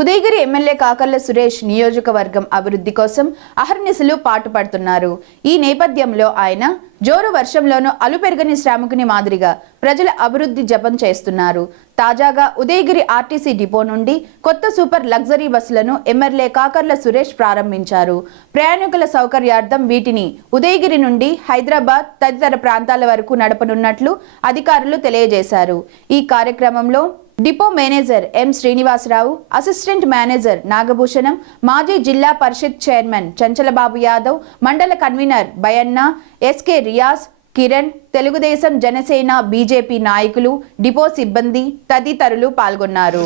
Udayagiri MLA Kakarla Suresh నియోజకవర్గం అభివృద్ధి కోసం అహర్నిశలు పాటుపడుతున్నారు ఈ నేపథ్యంలో ఆయన జోరు వర్షంలోనూ అలుపెరగని శ్రామికుని మాదిరిగా ప్రజల అభివృద్ధి జపం చేస్తున్నారు. తాజాగా ఉదయగిరి ఆర్టీసీ డిపో నుండి కొత్త సూపర్ లగ్జరీ బస్సులను ఎమ్మెల్యే కాకర్ల సురేష్ ప్రారంభించారు. ప్రయాణికుల సౌకర్యార్థం వీటిని ఉదయగిరి నుండి హైదరాబాద్ తదితర ప్రాంతాల వరకు నడపనున్నట్లు అధికారులు తెలియజేశారు. ఈ కార్యక్రమంలో depot manager M Srinivasarao assistant manager Nagabhushanam మాజీ జిల్లా పరిషత్ చైర్మన్ చంచలబాబు యాదవ్ మండల convener Bayanna SK Riyaz Kiran Telugu Desam Janasena BJP నాయకులు డిపో సిబ్బంది తదితరులు పాల్గొన్నారు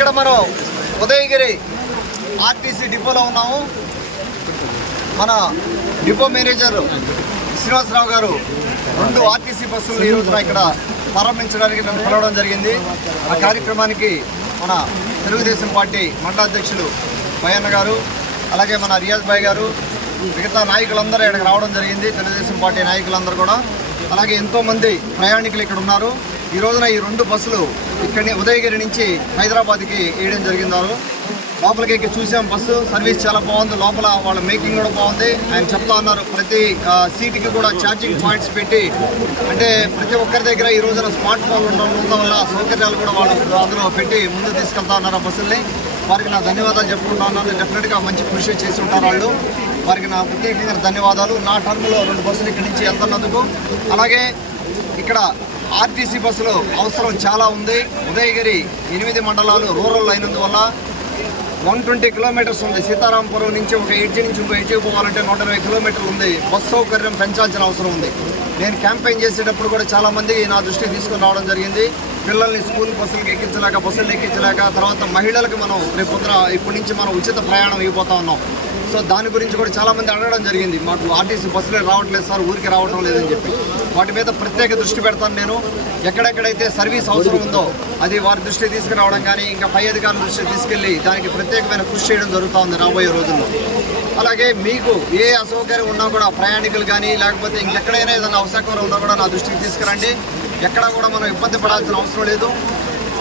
ఇక్కడ మనం ఉదయగిరి ఆర్టీసీ డిపోలో ఉన్నాము. మన డిపో మేనేజర్ శ్రీనివాసరావు గారు రెండు ఆర్టీసీ బస్సులు ఈ రోజున ఇక్కడ ప్రారంభించడానికి నన్ను పిలవడం జరిగింది. ఆ కార్యక్రమానికి మన తెలుగుదేశం పార్టీ మండల అధ్యక్షులు భయన్న గారు అలాగే మన రియాజ్ భాయ్ గారు మిగతా నాయకులందరూ ఇక్కడికి రావడం జరిగింది. తెలుగుదేశం పార్టీ నాయకులందరూ కూడా. అలాగే ఎంతోమంది ప్రయాణికులు ఇక్కడ ఉన్నారు. ఈ రోజున ఈ రెండు బస్సులు ఇక్కడి ఉదయగిరి నుంచి హైదరాబాద్కి వేయడం జరిగిందారు. లోపలికి ఎక్కి చూసాం బస్సు సర్వీస్ చాలా బాగుంది. లోపల వాళ్ళ మేకింగ్ కూడా బాగుంది. ఆయన చెప్తా ఉన్నారు ప్రతి సీట్కి కూడా ఛార్జింగ్ పాయింట్స్ పెట్టి అంటే ప్రతి ఒక్కరి దగ్గర ఈ రోజున స్మార్ట్ ఫోన్ ఉండడం ఉండడం వల్ల సౌకర్యాలు కూడా వాళ్ళు అందులో పెట్టి ముందు తీసుకెళ్తా ఉన్నారు ఆ బస్సుల్ని. వారికి నా ధన్యవాదాలు చెప్పుకుంటా ఉన్నాను. డెఫినెట్గా మంచి కృషి చేసి ఉంటారు వాళ్ళు. వారికి నా ప్రత్యేకంగా ధన్యవాదాలు. నా టర్మ్లో రెండు బస్సులు ఇక్కడి నుంచి వెళ్తున్నందుకు. అలాగే ఇక్కడ ఆర్టీసీ బస్సులు అవసరం చాలా ఉంది. ఉదయగిరి ఎనిమిది మండలాలు రూరల్ అయినందువల్ల వన్ ట్వంటీ కిలోమీటర్స్ ఉంది. సీతారాంపురం నుంచి ఒక ఎడ్జి నుంచి ఇంకో ఎడ్జికి పోవాలంటే నూట ఇరవై కిలోమీటర్లు ఉంది. బస్ సౌకర్యం పెంచాల్సిన అవసరం ఉంది. నేను క్యాంపెయిన్ చేసేటప్పుడు కూడా చాలామంది నా దృష్టికి తీసుకుని రావడం జరిగింది. పిల్లల్ని స్కూల్ బస్సులకు ఎక్కించలేక బస్సులు ఎక్కించలేక తర్వాత మహిళలకు మనం రేపు ఇప్పటి నుంచి మనం ఉచిత ప్రయాణం ఇవ్వబోతా ఉన్నాం. సో దాని గురించి కూడా చాలామంది అడగడం జరిగింది. మాకు ఆర్టీసీ బస్సులే రావట్లేదు సార్ ఊరికి రావడం లేదని చెప్పి. వాటి మీద ప్రత్యేక దృష్టి పెడతాను నేను. ఎక్కడెక్కడైతే సర్వీస్ అవసరం ఉందో అది వారి దృష్టికి తీసుకురావడం కానీ ఇంకా పై అధికారుల దృష్టికి తీసుకెళ్ళి దానికి ప్రత్యేకమైన కృషి చేయడం జరుగుతూ ఉంది రాబోయే రోజుల్లో. అలాగే మీకు ఏ అసౌకర్యం ఉన్నా కూడా ప్రయాణికులు కానీ లేకపోతే ఇంకెక్కడైనా ఏదైనా అవసరం ఉన్నా కూడా నా దృష్టికి తీసుకురండి. ఎక్కడా కూడా మనం ఇబ్బంది పడాల్సిన అవసరం లేదు.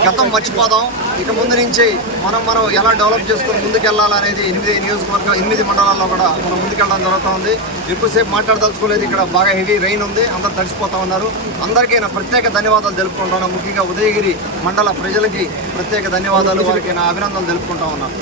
గతం మర్చిపోదాం. ఇక ముందు నుంచి మనం మనం ఎలా డెవలప్ చేసుకుని ముందుకు వెళ్ళాలనేది ఎనిమిది నియోజకవర్గం ఎనిమిది మండలాల్లో కూడా మనం ముందుకెళ్ళడం జరుగుతూ ఉంది. ఎక్కువసేపు మాట్లాడదలుచుకోలేదు. ఇక్కడ బాగా హెవీ రెయిన్ ఉంది. అందరు తడిసిపోతా ఉన్నారు. అందరికీ నా ప్రత్యేక ధన్యవాదాలు తెలుపుకుంటాను ముఖ్యంగా ఉదయగిరి మండల ప్రజలకి ప్రత్యేక ధన్యవాదాలు. వారికి నా అభినందనలు తెలుపుకుంటా ఉన్నాను.